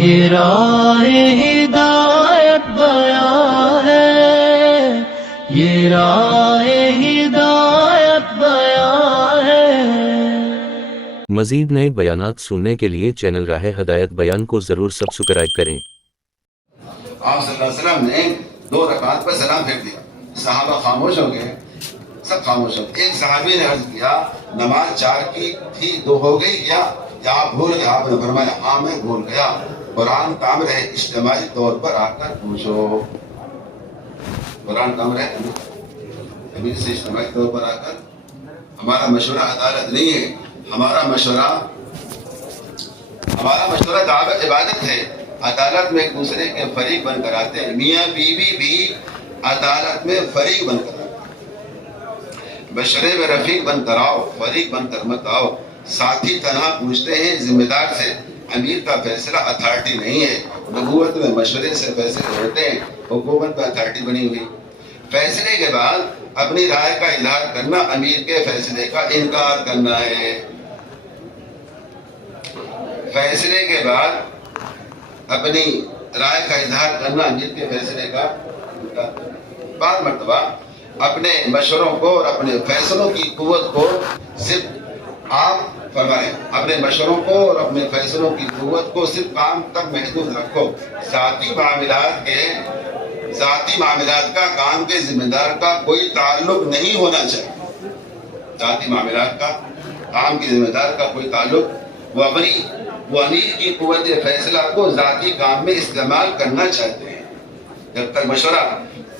یہ راہ ہدایت بیان ہے، یہ راہ ہدایت بیان ہے۔ مزید نئے بیانات سننے کے لیے چینل راہ ہدایت بیان کو ضرور سبسکرائب کریں۔ آپ صلی اللہ علیہ وسلم نے 2 رکعت پر سلام پھیر دیا، صحابہ خاموش ہو گئے، سب خاموش ہو گئے۔ ایک صحابی نے عرض کیا نماز 4 کی تھی 2 ہو گئی کیا، یا آپ بھول گئے؟ آپ نے فرمایا ہاں میں بھول گیا، قرآن کام رہے اجتماعی طور پر آ کر پوچھو، قرآن کام رہے امیر سے اجتماعی طور پر آ کر۔ ہمارا مشورہ عدالت نہیں ہے، ہمارا مشورہ دعوت عبادت ہے۔ عدالت میں ایک دوسرے کے فریق بن کر آتے ہیں، میاں بیوی بھی عدالت میں فریق بن کر آتے ہیں۔ مشورے میں رفیق بن کر آؤ، فریق بن کر مت آؤ۔ ساتھی تنہا پوچھتے ہیں ذمہ دار سے، امیر کا فیصلہ اتھارٹی نہیں ہے۔ نبوت میں مشورے سے فیصلے ہوتے ہیں، حکومت میں اتھارٹی بنی ہوئی۔ فیصلے کے بعد اپنی رائے کا اظہار کرنا امیر کے فیصلے کا انکار کرنا ہے۔ فیصلے کے بعد اپنی رائے کا اظہار کرنا امیر کے فیصلے کا انکار کرنا۔ بعض مرتبہ اپنے مشوروں کو اور اپنے فیصلوں کی قوت کو صرف آپ فرمائیں، اپنے مشوروں کو اور اپنے فیصلوں کی قوت کو صرف کام تک محدود رکھو۔ ذاتی معاملات کا کام کے ذمہ دار کا کوئی تعلق نہیں ہونا چاہیے۔ ذاتی معاملات کا کام کے ذمہ دار کا کوئی تعلق، وہ امیر کی قوت فیصلہ کو ذاتی کام میں استعمال کرنا چاہتے ہیں۔ جب تک مشورہ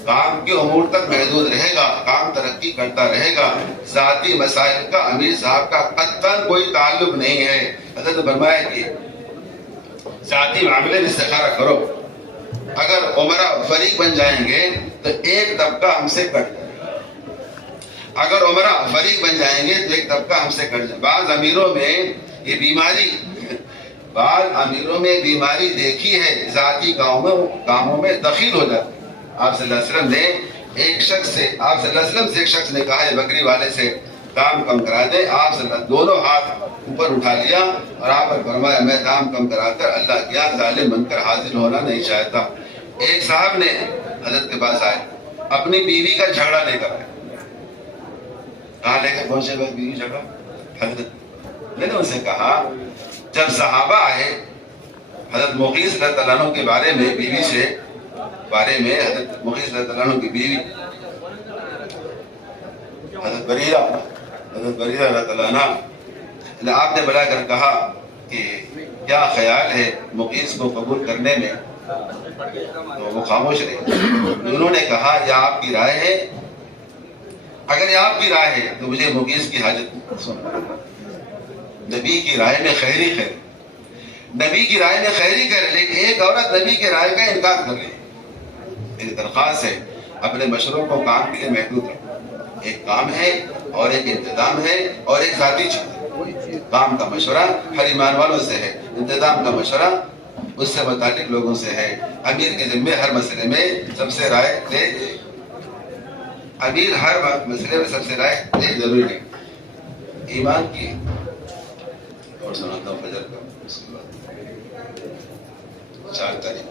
کام کے امور تک محدود رہے گا، کام ترقی کرتا رہے گا، ذاتی مسائل کا امیر صاحب کا قطعاً کوئی تعلق نہیں ہے۔ حضرت نے فرمایا کہ ذاتی معاملے میں استخارہ کرو، اگر عمرہ فریق بن جائیں گے تو ایک طبقہ ہم سے کٹ جائے گا، اگر عمرہ فریق بن جائیں گے تو ایک طبقہ ہم سے کٹ جائے گا۔ بعض امیروں میں بیماری دیکھی ہے، ذاتی کاموں میں دخیل ہو جاتی ہے۔ آپ صلی اللہ علیہ وسلم سے ایک شخص نے کہا ہے بکری والے سے دام کم کرا دے۔ آپ صلی اللہ دونوں ہاتھ اوپر اٹھا لیا اور آپ پر فرمایا میں دام کم کرا کر اللہ کیا ظالم بن کر حاضر ہونا نہیں چاہتا۔ ایک صاحب نے حضرت کے پاس آئے، اپنی بیوی کا جھگڑا لے کر آئے۔ کہاں لے کر پہنچے گا بیوی جھگڑا؟ حضرت نے ان سے کہا جب صحابہ آئے حضرت مغیث رضی اللہ عنہ کے بارے میں حضرت مغیث رضی اللہ عنہ کی بیوی حضرت بریرہ رضی اللہ عنہ، آپ نے بلا کر کہا کہ کیا خیال ہے مغیث کو قبول کرنے میں، تو وہ خاموش رہے۔ انہوں نے کہا یہ آپ کی رائے ہے، اگر یہ آپ کی رائے ہے تو مجھے مغیث کی حاجت سننا۔ نبی کی رائے میں خیری خیر، نبی کی رائے میں خیری خیر، لیکن ایک عورت نبی کی رائے کا انکار کر رہی ہے۔ میری درخواست ہے اپنے مشوروں کو کام کے لیے محدود رکھو۔ ایک کام ہے اور ایک انتظام ہے اور ایک ذاتی چیز۔ کام کا مشورہ ہر ایمان والوں سے ہے، انتظام کا مشورہ اس سے متعلق لوگوں سے ہے۔ امیر کے ذمے ہر مسئلے میں سب سے رائے لے، امیر ہر مسئلے میں سب سے رائے لے ضروری ہے۔ ایمان کی اور سناتا ہوں فجر کا، اس کے بعد 4 تاریخ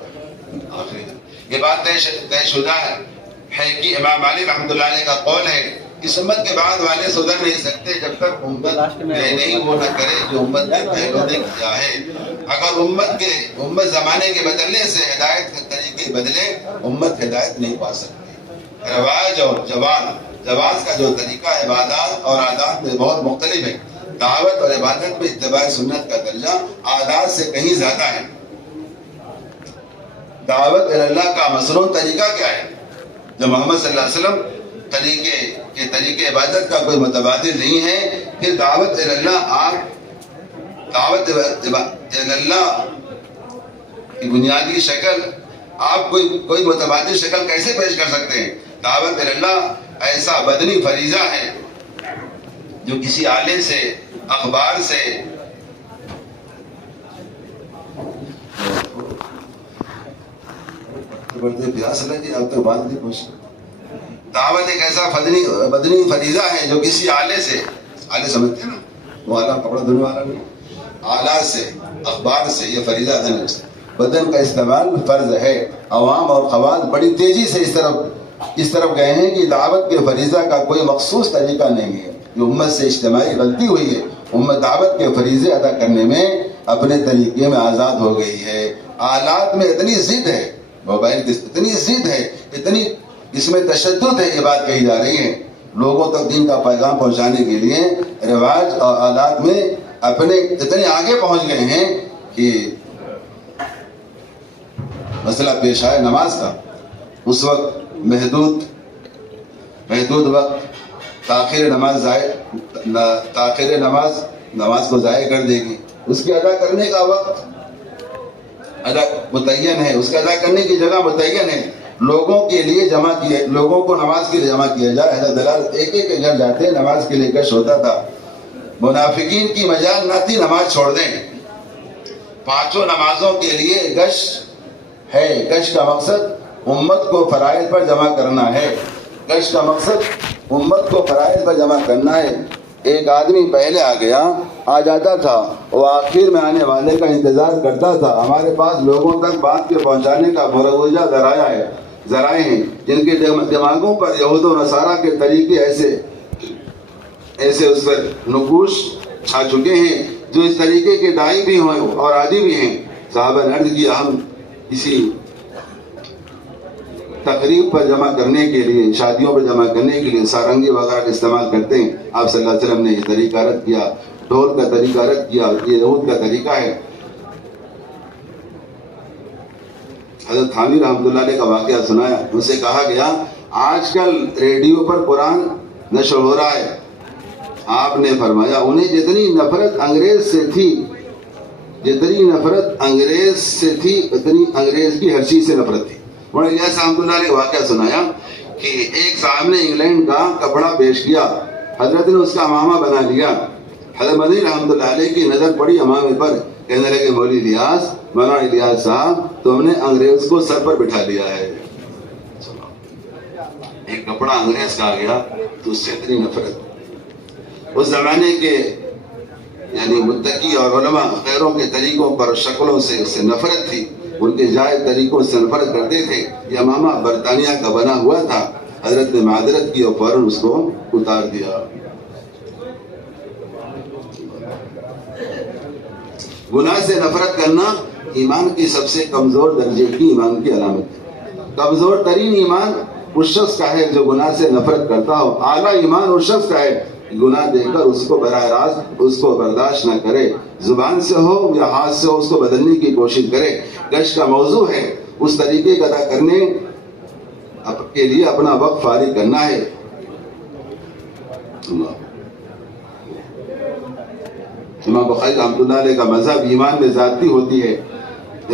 آخری دن۔ یہ بات طے شدہ ہے کہ امام مالک رحمۃ اللہ علیہ کا قول ہے اس امت کے بعد والے سدھر نہیں سکتے جب تک امت نہیں وہ نہ کرے جو امت کے پہلوں نے کیا ہے۔ اگر امت زمانے کے بدلنے سے ہدایت کے طریقے بدلے، امت ہدایت نہیں پا سکتی۔ رواج اور جواز کا جو طریقہ عبادات اور عادات میں بہت مختلف ہے۔ دعوت اور عبادت میں اتباع سنت کا درجہ عادات سے کہیں زیادہ ہے۔ دعوت اللہ کا مصنون طریقہ کیا ہے؟ جو محمد صلی اللہ علیہ وسلم طریقے عبادت کا کوئی متبادل نہیں ہے، پھر دعوت اللہ کی بنیادی شکل آپ کوئی متبادل شکل کیسے پیش کر سکتے ہیں؟ دعوت اللہ ایسا بدنی فریضہ ہے جو کسی آلے سے، اخبار سے، دعوت ایک ایسا بدنی فریضہ ہے جو کسی آلے سے، آلے سمجھتے ہیں نا، وہ آلہ کپڑا دھونے والا نہیں، آلات سے، اخبار سے یہ فریضہ ادا نہیں ہو سکتا۔ بدن کا استعمال فرض ہے. عوام اور خواص بڑی تیزی سے اس طرف گئے ہیں کہ دعوت کے فریضہ کا کوئی مخصوص طریقہ نہیں ہے. یہ امت سے اجتماعی غلطی ہوئی ہے. امت دعوت کے فریضے ادا کرنے میں اپنے طریقے میں آزاد ہو گئی ہے. آلات میں اتنی ضد ہے، موبائل کی اتنی ضد ہے، اتنی اس میں تشدد ہے، یہ بات کہی جا رہی ہے. لوگوں تک دین کا پیغام پہنچانے کے لیے رواج اور آلات میں اپنے اتنے آگے پہنچ گئے ہیں کہ مسئلہ پیش آئے نماز کا، اس وقت محدود وقت تاخیر نماز کو ضائع کر دے گی. اس کی ادا کرنے کا وقت متعین ہے، اس کا ادا کرنے کی جگہ متعین ہے. لوگوں کو نماز کے لیے جمع کیا جائے. حضرت بلال ایک کے گھر جاتے، نماز کے لیے گشت ہوتا تھا. منافقین کی مجال نہ تھی نماز چھوڑ دیں. 5 نمازوں کے لیے گشت ہے. گشت کا مقصد امت کو فرائض پر جمع کرنا ہے. گشت کا مقصد امت کو فرائض پر جمع کرنا ہے. ایک آدمی پہلے آ جاتا تھا، وہ آخر میں آنے والے کا انتظار کرتا تھا. ہمارے پاس لوگوں تک بات کے پہنچانے کا مروجہ ذرائع ہیں جن کے دماغوں پر یہود و نصارہ کے طریقے ایسے اس پر نقوش چھا چکے ہیں جو اس طریقے کے داعی بھی ہیں اور عادی بھی ہیں. صحابہ نے عرض کیا ہم اسی تقریب پر جمع کرنے کے لیے، شادیوں پر جمع کرنے کے لیے سارنگی وغیرہ کا استعمال کرتے ہیں. آپ صلی اللہ علیہ وسلم نے یہ طریقہ رد کیا، ڈھول کا طریقہ رد کیا. یہ یہود کا طریقہ ہے. حضرت حامی رحمۃ اللہ علیہ کا واقعہ سنایا. ان سے کہا گیا آج کل ریڈیو پر قرآن نشر ہو رہا ہے. آپ نے فرمایا انہیں جتنی نفرت انگریز سے تھی اتنی انگریز کی ہر چیز سے نفرت تھی. انہوں نے رحمۃ اللہ علیہ واقعہ سنایا کہ ایک صاحب نے انگلینڈ کا کپڑا پیش کیا، حضرت نے اس کا امامہ بنا لیا. حضرت مدنی رحمۃ اللہ علیہ کی نظر پڑی امامے پر. کہنے لگے مولوی مولانا الیاس صاحب تم نے انگریز کو سر پر بٹھا لیا ہے. ایک کپڑا انگریز کا آ گیا تو اس سے اتنی نفرت. اس زمانے کے یعنی متقی اور علماء غیروں کے طریقوں پر شکلوں سے اس سے نفرت تھی. ان کے جائز طریقوں سے نفرت کرتے تھے. یہ امامہ برطانیہ کا بنا ہوا تھا. حضرت نے معذرت کی اور فوراً اس کو اتار دیا. گناہ سے نفرت کرنا ایمان کی سب سے کمزور درجے کی ایمان کی علامت ہے. کمزور ترین ایمان اس شخص کا ہے جو گناہ سے نفرت کرتا ہو. اعلیٰ ایمان اس شخص کا ہے گناہ دیکھ کر اس کو براہ راست اس کو برداشت نہ کرے، زبان سے ہو یا ہاتھ سے ہو اس کو بدلنے کی کوشش کرے. گشت کا موضوع ہے اس طریقے کا ادا کرنے کے لیے اپنا وقت فارغ کرنا ہے. امام بخاری رحمۃ اللہ علیہ کا مذہب ایمان میں زیادتی ہوتی ہے.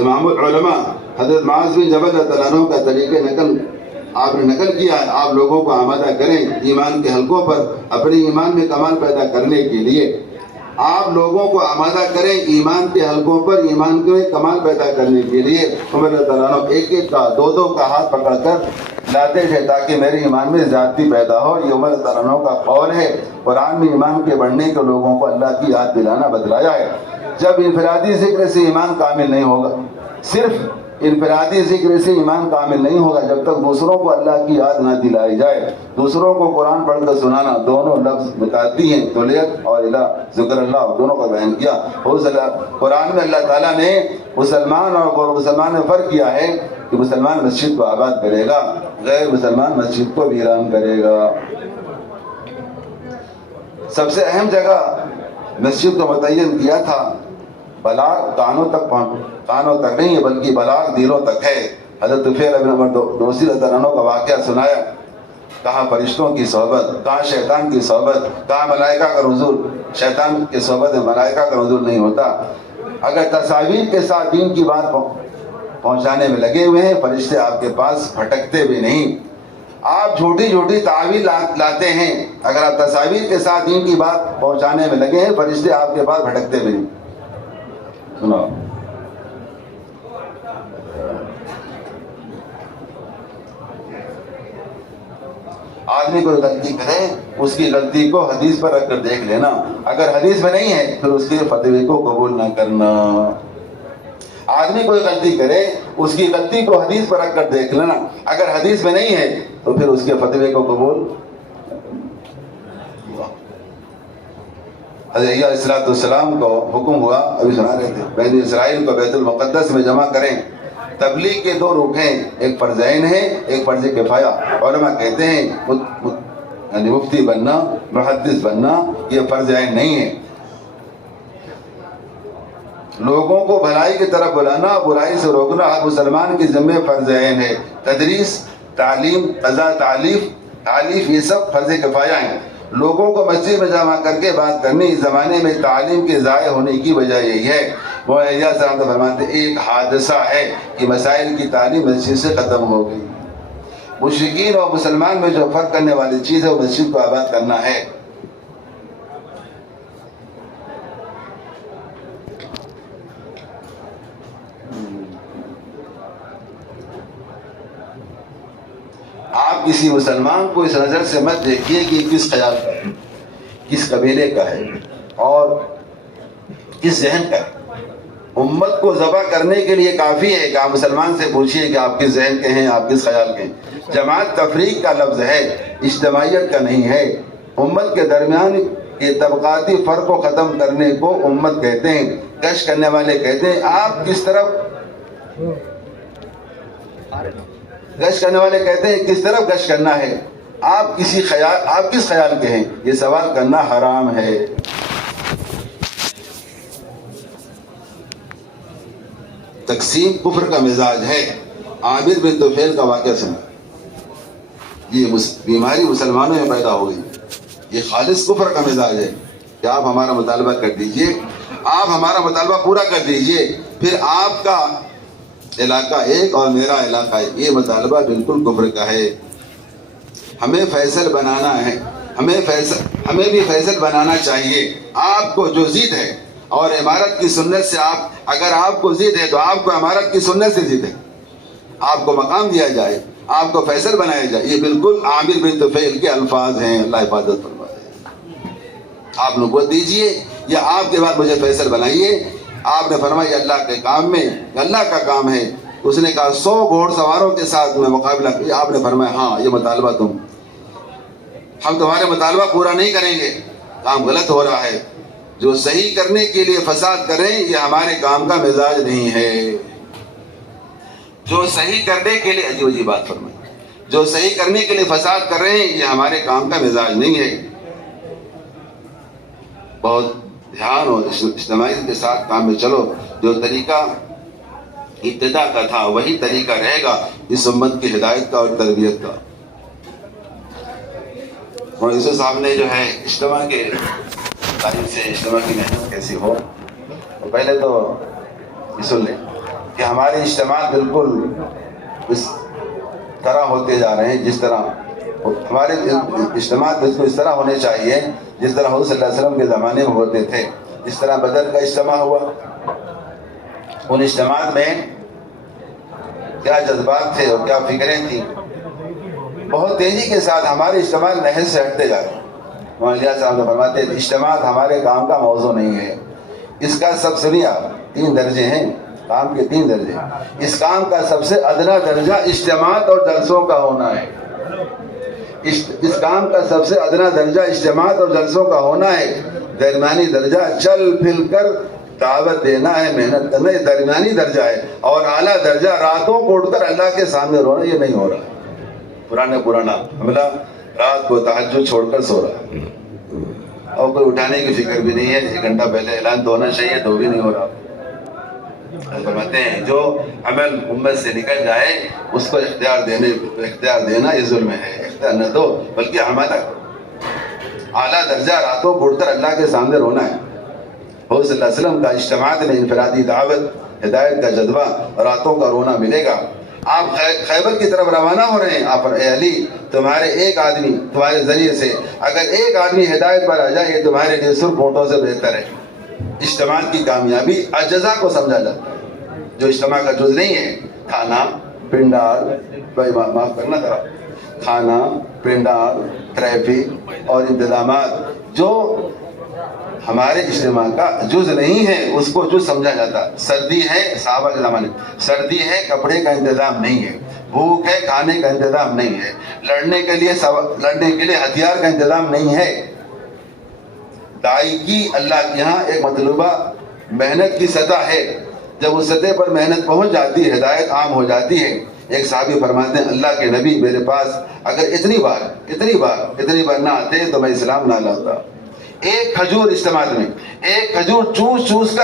امام العلماء حضرت معاذ بن جبل رضی اللہ عنہ کا طریقہ آپ نے نقل کیا ہے. آپ لوگوں کو آمادہ کریں ایمان کے حلقوں پر اپنے ایمان میں کمال پیدا کرنے کے لیے. آپ لوگوں کو آمادہ کریں ایمان کے حلقوں پر ایمان میں کمال پیدا کرنے کے لیے. عمر رضی اللہ عنہ ایک کا دو کا ہاتھ پکڑ کر لاتے تھے تاکہ میرے ایمان میں زیادتی پیدا ہو. یہ عمر رضی اللہ عنہ کا قول ہے. قرآن میں ایمان کے بڑھنے کے لوگوں کو اللہ کی یاد دلانا بتلایا ہے. جب انفرادی ذکر سے ایمان کامل نہیں ہوگا، صرف انفرادی ذکر سے ایمان کامل نہیں ہوگا جب تک دوسروں کو اللہ کی یاد نہ دلائی جائے. دوسروں کو قرآن پڑھ کر سنانا، دونوں لفظ متعدی ہیں. تولیت اور الہ ذکر اللہ دونوں کا بیان کیا. قرآن میں اللہ تعالیٰ نے مسلمان اور غیر مسلمان میں فرق کیا ہے کہ مسلمان مسجد کو آباد کرے گا، غیر مسلمان مسجد کو ویران کرے گا. سب سے اہم جگہ مسجد کو متعین کیا تھا. بلاغ کانوں تک نہیں ہے بلکہ بلاغ دلوں تک ہے. حضرت طفیل بن عمر دوسی رضی اللہ عنہ کا واقعہ سنایا. کہاں فرشتوں کی صحبت، کہاں شیطان کی صحبت، کہاں ملائکہ کا نزول. شیطان کی صحبت میں ملائکہ کا نزول نہیں ہوتا. اگر تصاویر کے ساتھ دین کی بات پہنچانے میں لگے ہوئے ہیں فرشتے آپ کے پاس بھٹکتے بھی نہیں. آپ جھوٹی تعویل لاتے ہیں. اگر آپ تصاویر کے ساتھ دین کی بات پہنچانے میں لگے ہیں فرشتے آپ کے پاس بھٹکتے بھی نہیں. سنو آدمی کوئی غلطی کرے اس کی غلطی کو حدیث پر رکھ کر دیکھ لینا. اگر حدیث میں نہیں ہے پھر اس کے فتوے کو قبول نہ کرنا. آدمی کوئی غلطی کرے اس کی غلطی کو حدیث پر رکھ کر دیکھ لینا، اگر حدیث میں نہیں ہے تو پھر اس کے فتوے کو قبول۔ حضرت عیسیٰ علیہ السلام کو حکم ہوا، ابھی سنا رہے تھے، بنی اسرائیل کو بیت المقدس میں جمع کریں۔ تبلیغ کے دو رخ ہیں، ایک فرض عین ہے، ایک فرض کفایہ۔ علماء کہتے ہیں یعنی مفتی بننا، محدث بننا یہ فرض عین نہیں ہے۔ لوگوں کو بھلائی کی طرف بلانا، برائی سے روکنا ہر مسلمان کی ذمہ فرض عین ہے۔ تدریس، تعلیم، قضا، تعلیف یہ سب فرض کفایہ ہیں۔ لوگوں کو مسجد میں جمع کر کے بات کرنی اس زمانے میں تعلیم کے ضائع ہونے کی وجہ یہی ہے۔ مولانا الیاس صاحب فرماتے ایک حادثہ ہے کہ مسائل کی تعلیم مسجد سے ختم ہو گئی۔ مشرکین اور مسلمان میں جو فرق کرنے والی چیز ہے وہ مسجد کو آباد کرنا ہے۔ آپ کسی مسلمان کو اس نظر سے مت دیکھیے کہ کس خیال کا ہے، کس قبیلے کا ہے اور کس ذہن کا ہے۔ امت کو ذبح کرنے کے لیے کافی ہے کہ آپ مسلمان سے پوچھیے کہ آپ کس ذہن کے ہیں، آپ کس خیال کے ہیں۔ جماعت تفریق کا لفظ ہے، اجتماعیت کا نہیں ہے۔ امت کے درمیان کے طبقاتی فرق کو ختم کرنے کو امت کہتے ہیں۔ گشت کرنے والے کہتے ہیں آپ کس طرف، گشت کرنے والے کہتے ہیں کس طرف گشت کرنا ہے، آپ کس خیال کے ہیں، یہ سوال کرنا حرام ہے۔ تقسیم کفر کا مزاج ہے۔ عامر بن طفیل کا واقعہ سنا، یہ بیماری مسلمانوں میں پیدا ہو گئی، یہ خالص کفر کا مزاج ہے کہ آپ ہمارا مطالبہ کر دیجئے، آپ ہمارا مطالبہ پورا کر دیجئے، پھر آپ کا علاقہ ایک اور میرا علاقہ ایک، یہ مطالبہ بالکل کفر کا ہے۔ ہمیں فیصل بنانا ہے، ہمیں بھی فیصل بنانا چاہیے۔ آپ کو جو ضد ہے اور امارت کی سنت سے اگر آپ کو ضد ہے تو آپ کو امارت کی سنت سے ضد ہے، آپ کو مقام دیا جائے، آپ کو فیصل بنایا جائے، یہ بالکل عامر بن طفیل کے الفاظ ہیں۔ اللہ حفاظت فرمائے۔ آپ نبوت دیجئے یا آپ کے بعد مجھے فیصل بنائیے۔ آپ نے فرمایا اللہ کے کام میں، اللہ کا کام ہے۔ اس نے کہا 100 گھوڑ سواروں کے ساتھ میں مقابلہ کیا۔ آپ نے فرمایا ہاں یہ مطالبہ ہم تمہارے مطالبہ پورا نہیں کریں گے، کام غلط ہو رہا ہے۔ جو صحیح کرنے کے لیے فساد کریں یہ ہمارے کام کا مزاج نہیں ہے۔ جو صحیح کرنے کے لیے عجیب عجیب بات فرمائی، جو صحیح کرنے کے لیے فساد کر رہے ہیں یہ ہمارے کام کا مزاج نہیں ہے۔ بہت دھیان اور اجتماعیت کے ساتھ کام میں چلو۔ جو طریقہ ابتدا کا تھا وہی طریقہ رہے گا اس امت کی ہدایت کا اور تربیت کا۔ اور اس صاحب نے جو ہے اجتماع کے تعلیم سے اجتماع کی محنت کیسی ہو، پہلے تو یہ سن لیں کہ ہمارے اجتماع بالکل اس طرح ہوتے جا رہے ہیں جس طرح ہمارے اجتماع بالکل اس طرح ہونے چاہیے جس طرح حضور صلی اللہ علیہ وسلم کے زمانے میں ہوتے تھے۔ اس طرح بدر کا اجتماع ہوا، ان اجتماعات میں کیا جذبات تھے اور کیا فکریں تھیں، بہت تیزی کے ساتھ ہمارے اجتماع نہج سے ہٹتے جا رہے ہیں۔ مولانا الیاس صاحب فرماتے ہیں اجتماع ہمارے کام کا موضوع نہیں ہے، اس کا سب سے 3 درجے ہیں، کام کے 3 درجے۔ اس کام کا سب سے ادنا درجہ اجتماعات اور جلسوں کا ہونا ہے۔ اس کام کا سب سے ادنا درجہ اجتماعات اور جلسوں کا ہونا ہے۔ درمیانی درجہ چل پھل کر دعوت دینا ہے، محنت کرنا، یہ درمیانی درجہ ہے۔ اور اعلیٰ درجہ راتوں کو اٹھ کر اللہ کے سامنے رونا، یہ نہیں ہو رہا۔ پرانا حملہ رات کو تہجد چھوڑ کر سو رہا ہے اور کوئی اٹھانے کی فکر بھی نہیں ہے۔ 1 گھنٹہ پہلے اعلان تو ہونا چاہیے، تو بھی نہیں ہو رہا۔ فرماتے ہیں جو عمل امت سے نکل جائے اس کو اختیار دینا یہ ظلم ہے۔ اختیار نہ دو بلکہ عمل اعلیٰ درجہ راتوں کو اٹھ کر اللہ کے سامنے رونا ہے۔ حضور صلی اللہ علیہ وسلم کا اجتماعات میں انفرادی دعوت، ہدایت کا جذبہ، راتوں کا رونا ملے گا۔ آپ خیبر کی طرف روانہ ہو رہے ہیں، آپ اے علی تمہارے ایک آدمی، تمہارے ذریعے سے اگر ایک آدمی ہدایت پر آ جائے یہ تمہارے لیے سرخ اونٹوں سے بہتر ہے۔ اجتماع کی کامیابی اجزا کو سمجھا جاتا ہے، جو اجتماع کا جز نہیں ہے۔ کھانا، پنڈال، معاف کرنا ذرا، کھانا، پنڈال، ٹریفک اور انتظامات جو ہمارے اجتماع کا جز نہیں ہے، اس کو جز سمجھا جاتا۔ سردی ہے، صحابہ کے زمانے سردی ہے، کپڑے کا انتظام نہیں ہے، بھوک ہے، کھانے کا انتظام نہیں ہے، لڑنے کے لیے ہتھیار کا انتظام نہیں ہے۔ دائی کی اللہ کے یہاں ایک مطلوبہ محنت کی سطح ہے، جب اس سطح پر محنت پہنچ جاتی ہے، ہدایت عام ہو جاتی ہے۔ ایک صحابی فرماتے ہیں اللہ کے نبی میرے پاس اگر اتنی بار نہ آتے تو میں اسلام نہ لاتا۔ ایک کھجور اجتماع میں ایک کھجور چوس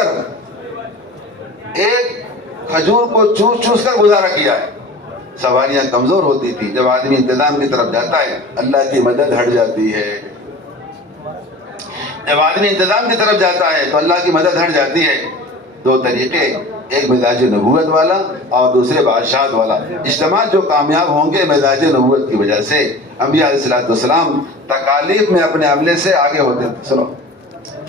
کر گزارا کیا ہے۔ سواریاں کمزور ہوتی تھی، جب آدمی انتظام کی طرف جاتا ہے اللہ کی مدد ہٹ جاتی ہے۔ جب آدمی انتظام کی طرف جاتا ہے تو اللہ کی مدد ہٹ جاتی ہے۔ دو طریقے، ایک مزاج نبوت والا اور دوسرے بادشاہت والا۔ اجتماع جو کامیاب ہوں گے مزاج نبوت کی وجہ سے۔ انبیاء علیہ السلام تکالیف میں اپنے عملے سے آگے ہوتے تھے۔ سنو،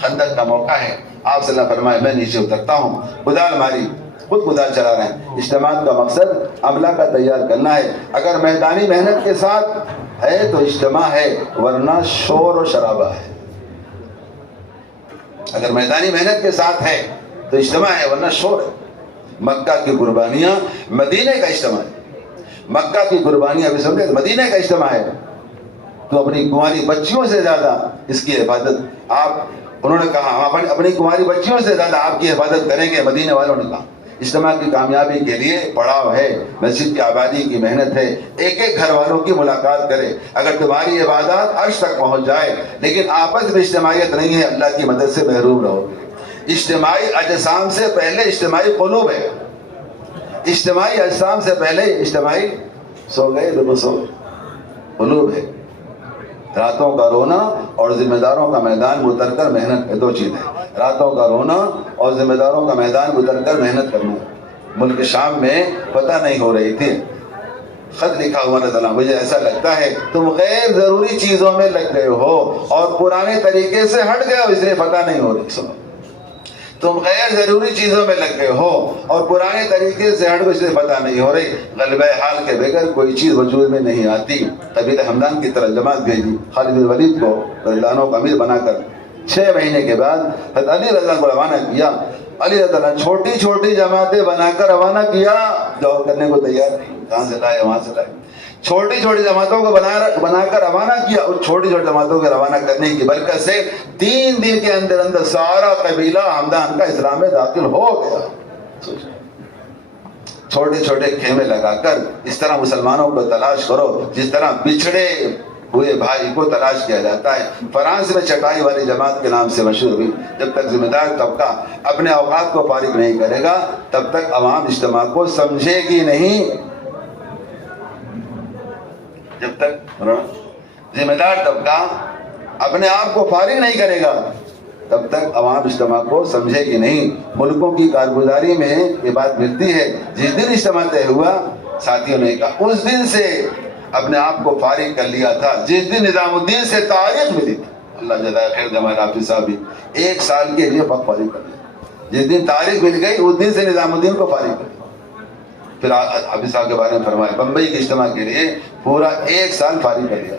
خندق کا موقع ہے، آپ صلی اللہ علیہ وسلم فرمائے میں نیچے اترتا ہوں، کدال ماری، خود کدال چلا رہے ہیں۔ اجتماع کا مقصد عملہ کا تیار کرنا ہے۔ اگر میدانی محنت کے ساتھ ہے تو اجتماع ہے، ورنہ شور و شرابہ ہے۔ اگر میدانی محنت کے ساتھ ہے تو اجتماع ہے، ورنہ شور ہے۔ مکہ کی قربانیاں مدینہ کا اجتماع ہے۔ مکہ کی قربانیاں ابھی سمجھے مدینہ کا اجتماع ہے۔ تو اپنی کنواری بچیوں سے زیادہ اس کی حفاظت انہوں نے کہا ہم اپنی کنواری بچیوں سے زیادہ آپ کی حفاظت کریں گے، مدینہ والوں نے کہا۔ اجتماع کی کامیابی کے لیے پڑاؤ ہے، مسجد کی آبادی کی محنت ہے، ایک ایک گھر والوں کی ملاقات کرے۔ اگر تمہاری عبادات عرش تک پہنچ جائے لیکن آپس میں اجتماعیت نہیں ہے، اللہ کی مدد سے محروم رہو گے۔ اجتماعی اجسام سے پہلے اجتماعی قلوب ہے۔ اجتماعی اجسام سے پہلے اجتماعی سو گئے قلوب ہے۔ راتوں کا رونا اور ذمہ داروں کا میدان اتر کر محنت ہے، دو چیزیں، راتوں کا رونا اور ذمہ داروں کا میدان اتر کر محنت کرنا۔ ملک شام میں پتہ نہیں ہو رہی تھی، خط لکھا ہوا نہ مجھے ایسا لگتا ہے تم غیر ضروری چیزوں میں لگ گئے ہو اور پرانے طریقے سے ہٹ گئے ہو، اس لیے پتہ نہیں ہو رہی۔ سنو، تم غیر ضروری چیزوں میں لگ گئے ہو اور پرانے طریقے سے ہٹ گئے، اس لیے پتہ نہیں ہو رہی۔ غلبہ حال کے بغیر کوئی چیز وجود میں نہیں آتی۔ قبیلہ ہمدان کی طرف جماعت بھیجی، خالد بن ولید کو رضی اللہ عنہ کا امیر بنا کر 6 مہینے کے بعد حضرت علی رضی اللہ عنہ کو روانہ کیا۔ علی رضی اللہ عنہ چھوٹی چھوٹی جماعتیں بنا کر روانہ کیا، جو کرنے کو تیار نہیں، کہاں سے لائے وہاں سے لائے۔ چھوٹی چھوٹی جماعتوں کو بنا کر روانہ کیا، اور چھوٹی چھوٹی جماعتوں کو روانہ کرنے کی برکت سے 3 دن کے اندر سارا قبیلہ ہمدان کا اسلام میں داخل ہو گیا۔ چھوٹے چھوٹے خیمے لگا کر اس طرح مسلمانوں کو تلاش کرو جس طرح بچھڑے ہوئے بھائی کو تلاش کیا جاتا ہے۔ فرانس میں چٹائی والی جماعت کے نام سے مشہور ہوئی۔ جب تک ذمہ دار طبقہ اپنے اوقات کو فارغ نہیں کرے گا تب تک عوام اجتماع کو سمجھے گی نہیں۔ جب تک ذمہ دار طبقہ اپنے آپ کو فارغ نہیں کرے گا تب تک عوام اجتماع کو سمجھے گی نہیں۔ ملکوں کی کارگزاری میں یہ بات ملتی ہے، جس دن اجتماع طے ہوا ساتھیوں نے کہا اس دن سے اپنے آپ کو فارغ کر لیا تھا جس دن نظام الدین سے تاریخ ملی تھی۔ اللہ جزائے خیر جمال حافظ صاحب 1 سال کے لیے وقت فارغ کر دیا، جس دن تاریخ مل گئی اس دن سے نظام الدین کو فارغ کر دیا۔ پھر حافظ صاحب کے بارے میں فرمایا بمبئی کے اجتماع کے لیے پورا 1 سال فارغ کر دیا۔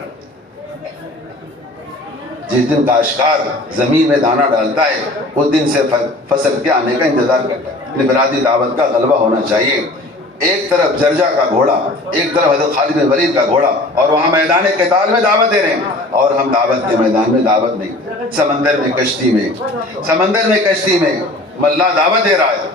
جس دن کاشتکار زمین میں دانہ ڈالتا ہے اس دن سے فصل کے آنے کا انتظار کرتا ہے۔ انفرادی دعوت کا غلبہ ہونا چاہیے۔ ایک طرف جرجا کا گھوڑا، ایک طرف حضرت خالد بن ولید کا گھوڑا، اور وہاں میدان قتال میں دعوت دے رہے ہیں اور ہم دعوت کے میدان میں دعوت نہیں۔ سمندر میں کشتی میں ملا دعوت دے رہا ہے،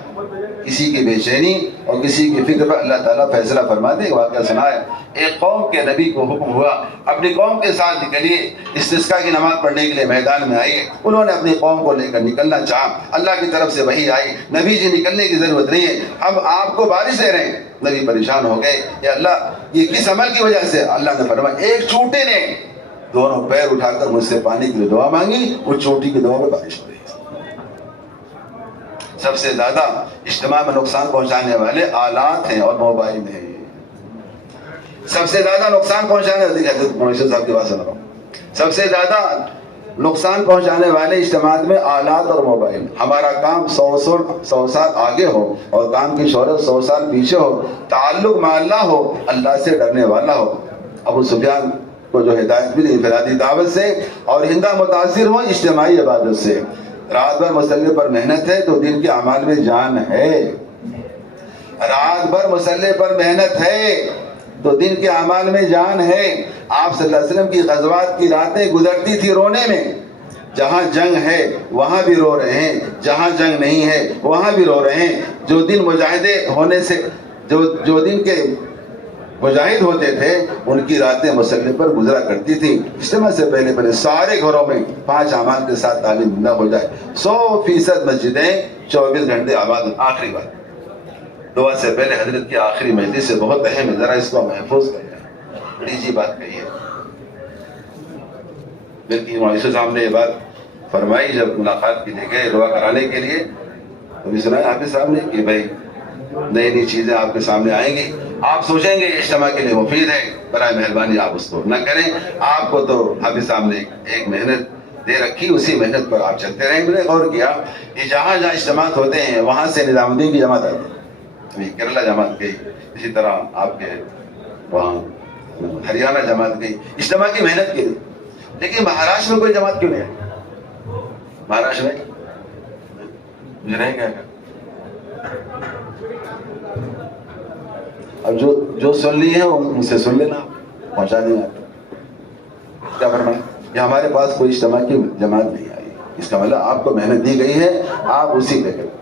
کسی کی بے چینی اور کسی کی فکر پر اللہ تعالیٰ فیصلہ فرما دے۔ واقعہ سنا ہے، ایک قوم کے نبی کو حکم ہوا اپنی قوم کے ساتھ نکلیے، استسقاء کی نماز پڑھنے کے لیے میدان میں آئیے۔ انہوں نے اپنی قوم کو لے کر نکلنا چاہا، اللہ کی طرف سے وحی آئی نبی جی نکلنے کی ضرورت نہیں ہے، ہم آپ کو بارش دے رہے ہیں۔ نبی پریشان ہو گئے، یا اللہ یہ کس عمل کی وجہ سے؟ اللہ نے فرمایا ایک چونٹی نے دونوں پیر اٹھا کر مجھ سے پانی کے لیے دعا مانگی، اس چونٹی کی دعا میں بارش ہو رہی۔ سب سے زیادہ اجتماع میں نقصان پہنچانے والے آلات ہیں اور موبائل ہیں۔ سب سے زیادہ نقصان پہنچانے والے سب سے زیادہ نقصان پہنچانے والے اجتماعات میں آلات اور موبائل۔ ہمارا کام 100 سال آگے ہو اور کام کی شہرت 100 سال پیچھے ہو، تعلق مع اللہ ہو، اللہ سے ڈرنے والا ہو۔ ابو سفیان کو جو ہدایت ملی انفرادی دعوت سے، اور ہندہ متاثر ہو اجتماعی عبادت سے۔ رات بھر مسلح پر محنت ہے تو دین کے اعمال میں جان ہے. رات بھر مسلح پر محنت ہے تو دن کے اعمال میں جان ہے. آپ صلی اللہ علیہ وسلم کی غزوات کی راتیں گزرتی تھی رونے میں. جہاں جنگ ہے وہاں بھی رو رہے ہیں, جہاں جنگ نہیں ہے وہاں بھی رو رہے ہیں. جو دن مجاہدے ہونے سے جو دن کے مجاہد ہوتے تھے ان کی راتیں مسلح پر گزرا کرتی تھی. اجتماع سے پہلے سارے گھروں میں 5 اعمال کے ساتھ تعلیم زندہ ہو جائے. 100% مسجدیں 24 گھنٹے آباد. آخری بات, دعا سے پہلے حضرت کی آخری مجلس سے بہت اہم ہے, ذرا اس کو محفوظ کریں. بڑی جی بات کہی ہے, بلکہ معیشت صاحب نے یہ بات فرمائی جب ملاقات کے لیے گئے دعا کرانے کے لیے. ابھی سنا ہے حافظ صاحب نے کہ بھائی نئی نئی چیزیں آپ کے سامنے آئیں گی, آپ سوچیں گے اجتماع کے لیے مفید ہے, برائے مہربانی آپ اس کو نہ کریں. آپ کو تو حافظ صاحب نے ایک محنت دے رکھی, اسی محنت پر آپ چلتے رہیں. میں نے غور کیا کہ جہاں جہاں اجتماعات ہوتے ہیں وہاں سے نظام الدین کی جماعت آتی ہے, کیرلا جماعت گئی, اسی طرح آپ کے وہاں ہریانہ جماعت گئی اجتماع کی محنت کی. لیکن مہاراشٹر میں کوئی جماعت کیوں نہیں ہے؟ مہاراشٹر میں مجھے نہیں کیا. اب جو سن لی ہے ان سے سن لینا, پہنچا دیں آپ. کیا فرمائیں کہ ہمارے پاس کوئی اجتماع کی جماعت نہیں آئی, اس کا مطلب آپ کو محنت دی گئی ہے, آپ اسی پہ کریں.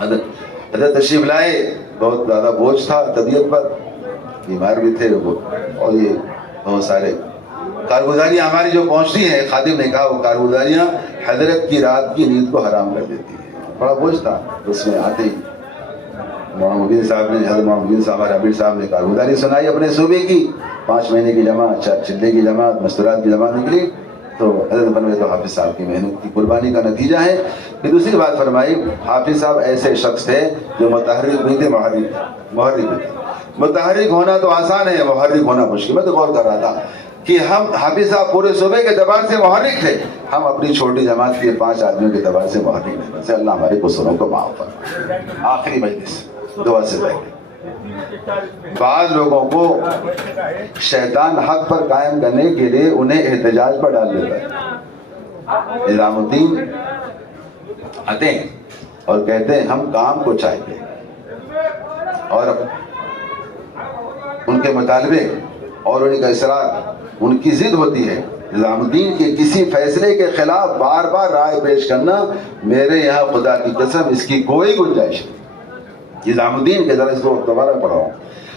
حضرت تشریف لائے, بہت زیادہ بوجھ تھا طبیعت پر, بیمار بھی تھے وہ, اور یہ بہت سارے کارگزاریاں ہماری جو پہنچتی ہیں, خادم نے کہا وہ کارگزاریاں حضرت کی رات کی نیند کو حرام کر دیتی ہیں. بڑا بوجھ تھا, اس میں آتے ہی مولانا مبین صاحب نے, حضرت مولانا مبین صاحب امیر صاحب نے کارگزاری سنائی اپنے صوبے کی. 5 مہینے کی جماعت, چلے کی جماعت, مستورات کی جماعت نکلی. تو حضرت بنوے تو حافظ صاحب کی محنت کی قربانی کا نتیجہ ہے. پھر دوسری بات فرمائی, حافظ صاحب ایسے شخص تھے جو متحرک نہیں تھے, محرک تھے. متحرک ہونا تو آسان ہے, محرک ہونا مشکل. میں تو غور کر رہا تھا کہ ہم حافظ صاحب پورے صوبے کے اعتبار سے محرک تھے, ہم اپنی چھوٹی جماعت کے 5 آدمیوں کے اعتبار سے محرک نہیں تھے. اللہ ہمارے قصوروں کو معاف فرمائے. آخری مجلس دعا سے پہلے بعض لوگوں کو شیطان حق پر قائم کرنے کے لیے انہیں احتجاج پر ڈال دیتا ہے. نظام الدین آتے ہیں اور کہتے ہیں ہم کام کو چاہتے ہیں, اور ان کے مطالبے اور ان کا اصرار, ان کی ضد ہوتی ہے. نظام الدین کے کسی فیصلے کے خلاف بار بار رائے پیش کرنا, میرے یہاں خدا کی قسم اس کی کوئی گنجائش نہیں. نظام الدین کے ذرا اس کو دوبارہ پڑھاؤ.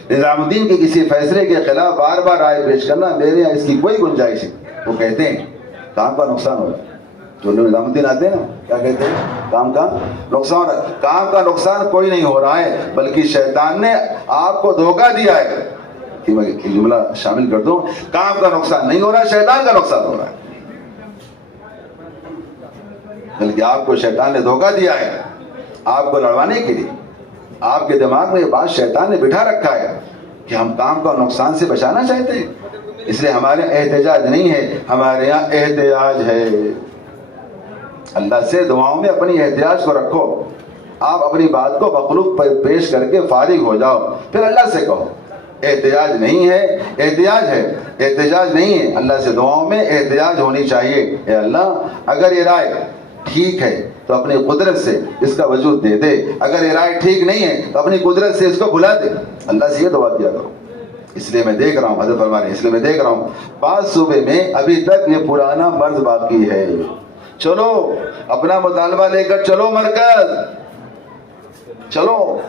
نظام الدین کے کسی فیصلے کے خلاف بار بار رائے پیش کرنا, میرے یہاں اس کی کوئی گنجائش نہیں. وہ کہتے ہیں کام کا نقصان ہو رہا ہے. جو لوگ نظام الدین آتے ہیں نا, کیا کہتے ہیں, کام کا نقصان ہو رہا ہے. کام کا نقصان کوئی نہیں ہو رہا ہے, بلکہ شیطان نے آپ کو دھوکہ دیا ہے. کہ میں ایک جملہ شامل کر دوں, کام کا نقصان نہیں ہو رہا, شیطان کا نقصان ہو رہا ہے. بلکہ آپ کو شیطان نے دھوکہ دیا ہے آپ کو لڑوانے کے لیے. آپ کے دماغ میں یہ بات شیطان نے بٹھا رکھا ہے کہ ہم کام کا نقصان سے بچانا چاہتے ہیں, اس لیے ہمارے احتجاج نہیں ہے, ہمارے یہاں احتجاج ہے. اللہ سے دعاؤں میں اپنی احتجاج کو رکھو. آپ اپنی بات کو مخلوق پر پیش کر کے فارغ ہو جاؤ, پھر اللہ سے کہو. احتجاج نہیں ہے, احتجاج ہے, احتجاج نہیں ہے. اللہ سے دعاؤں میں احتجاج ہونی چاہیے. اے اللہ اگر یہ رائے ٹھیک ہے تو اپنی قدرت سے اس کا وجود دے دے, اگر یہ رائے ٹھیک نہیں ہے تو اپنی قدرت سے اس کو بھلا دے. اللہ سے یہ دعا کیا کرو. اس لیے میں دیکھ رہا ہوں, حضرت فرما رہے ہیں, اس لیے میں دیکھ رہا ہوں بعض صوبے میں ابھی تک یہ پرانا مرض باقی ہے. چلو اپنا مطالبہ لے کر چلو مرکز, چلو.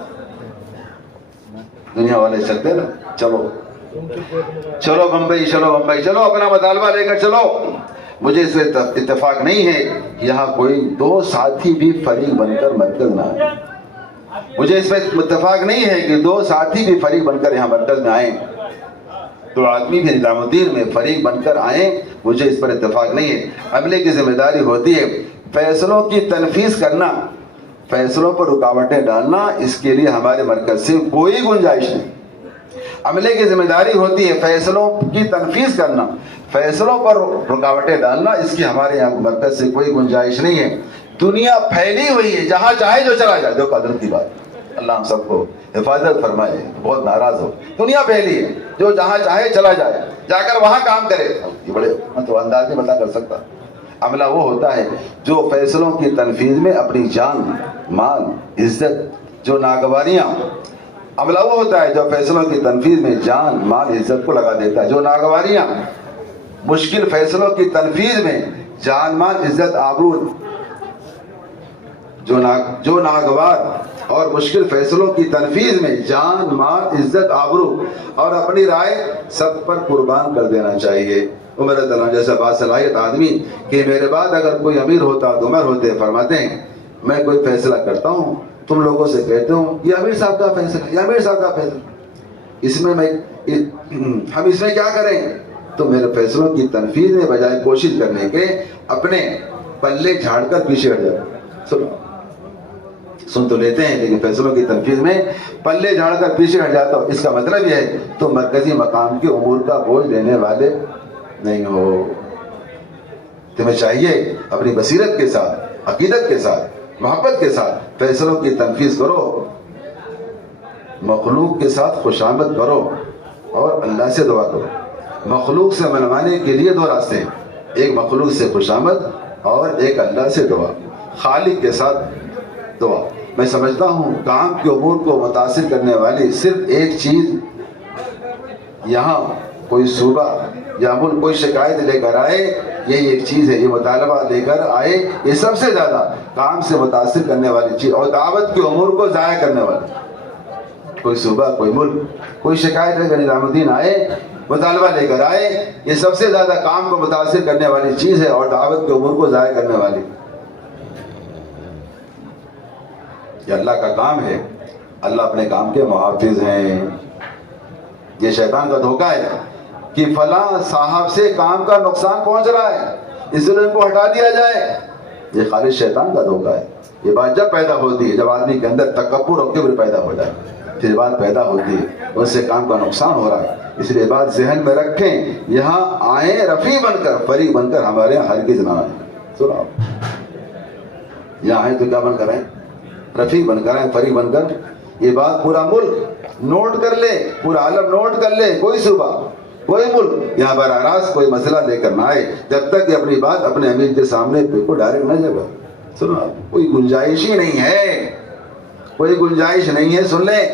دنیا والے چلتے نا, چلو چلو بمبئی, چلو بمبئی, چلو اپنا مطالبہ لے کر چلو. مجھے اس سے اتفاق نہیں ہے یہاں کوئی 2 ساتھی بھی فریق بن کر مرکز نہ آئے. مجھے اس پہ اتفاق نہیں ہے کہ 2 ساتھی بھی فریق بن کر یہاں مرکز میں آئیں, 2 آدمی بھی نظام الدین میں فریق بن کر آئیں. مجھے اس پر اتفاق نہیں ہے. عملے کی ذمہ داری ہوتی ہے فیصلوں کی تنفیذ کرنا, فیصلوں پر رکاوٹیں ڈالنا, اس کے لیے ہمارے مرکز سے کوئی گنجائش نہیں. عملے کی ذمہ داری ہوتی ہے فیصلوں کی تنفیذ کرنا, فیصلوں پر رکاوٹیں ڈالنا, اس کی ہمارے یہاں مرکز سے کوئی گنجائش نہیں ہے. دنیا پھیلی ہوئی ہے, جہاں چاہے جو چلا جائے. دیکھو حضرت کی بات, اللہ ہم سب کو حفاظت فرمائے, بہت ناراض ہو. دنیا پھیلی ہے, جو جہاں چاہے چلا جائے, جا کر وہاں کام کرے. یہ بڑے تو انداز نہیں بتا کر سکتا. عملہ وہ ہوتا ہے جو فیصلوں کی تنفیذ میں اپنی جان، مال، عزت، جو ناگواریاں، عملہ وہ ہوتا ہے جو فیصلوں کی تنفیذ میں جان، مال، عزت کو لگا دیتا ہے. جو ناگواریاں، مشکل فیصلوں کی تنفیذ میں جان، مال، عزت، آبرو، جو ناگوار اور مشکل فیصلوں کی تنفیذ میں جان، مال، عزت، آبرو اور اپنی رائے سب پر قربان کر دینا چاہیے. عمر رضی اللہ عنہ جیسا باصلاحیت آدمی کہ میرے بعد اگر کوئی امیر ہوتا تو عمر ہوتے، فرماتے ہیں میں کوئی فیصلہ کرتا ہوں، تم لوگوں سے کہتے ہوں یہ امیر صاحب کا فیصلہ، یہ امیر صاحب کا فیصلہ، اس میں ہم اس میں کیا کریں؟ تو میرے فیصلوں کی تنفیذ میں بجائے کوشش کرنے کے اپنے پلے جھاڑ کر پیچھے ہٹ جاتے. سن تو لیتے ہیں لیکن فیصلوں کی تنفیذ میں پلے جھاڑ کر پیچھے ہٹ جاتا ہو. اس کا مطلب یہ ہے تو مرکزی مقام کے امور کا بوجھ لینے والے نہیں ہو. تمہیں چاہیے اپنی بصیرت کے ساتھ، عقیدت کے ساتھ، محبت کے ساتھ فیصلوں کی تنفیذ کرو، مخلوق کے ساتھ خوشامد کرو اور اللہ سے دعا کرو. مخلوق سے منوانے کے لیے دو راستے ہیں، ایک مخلوق سے خوشامد اور ایک اللہ سے دعا، خالق کے ساتھ دعا. میں سمجھتا ہوں کام کے امور کو متاثر کرنے والی صرف ایک چیز، یہاں کوئی صوبہ یا ملک کوئی شکایت لے کر آئے، یہی ایک چیز ہے، یہ مطالبہ لے کر آئے، یہ سب سے زیادہ کام سے متاثر کرنے والی چیز اور دعوت کے امور کو ضائع کرنے والی. کوئی صوبہ، کوئی ملک کوئی شکایت لے کر نظام الدین آئے، مطالبہ لے کر آئے، یہ سب سے زیادہ کام کو متاثر کرنے والی چیز ہے اور دعوت کے امور کو ضائع کرنے والی. یہ اللہ کا کام ہے، اللہ اپنے کام کے محافظ ہیں. یہ شیطان کا دھوکہ ہے کہ فلاں صاحب سے کام کا نقصان پہنچ رہا ہے، اس لیے ان کو ہٹا دیا جائے. یہ خالص شیطان کا دھوکہ ہے. یہ بات جب پیدا ہوتی ہے جب آدمی کے اندر تکبر اور کبر پیدا ہو جائے، پھر بات پیدا ہوتی ہے اس سے کام کا نقصان ہو رہا ہے. اس لیے بات ذہن میں رکھیں، یہاں آئیں رفیع بن کر، فریق بن کر، ہمارے یہاں ہرگز نہ آئیں. سنو، یہاں آئیں تو کیا بن کر آئیں؟ رفیق بن کر آئیں، فریق بن کر. یہ بات پورا ملک نوٹ کر لے، پورا عالم نوٹ کر لے. کوئی صوبہ، کوئی ملک یہاں براہ راست کوئی مسئلہ لے کر نہ آئے جب تک کہ اپنی بات اپنے امیر کے سامنے بالکل ڈائریکٹ نہ جگہ. سنو، کوئی گنجائش ہی نہیں ہے، کوئی گنجائش نہیں ہے. سن لیں،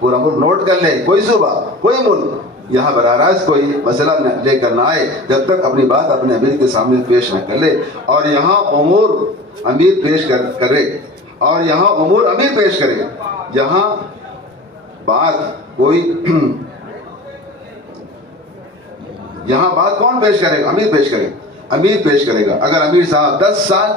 پورا ملک نوٹ کر لے. کوئی صوبہ، کوئی ملک یہاں براہ راست کوئی مسئلہ لے کر نہ آئے جب تک اپنی بات اپنے امیر کے سامنے پیش نہ کر لے. اور یہاں امور امیر پیش کرے، اور یہاں امور امیر پیش کرے. یہاں بات کوئی یہاں بات کون پیش کرے گا؟ امیر پیش کرے گا. امیر پیش کرے گا. اگر امیر صاحب 10 سال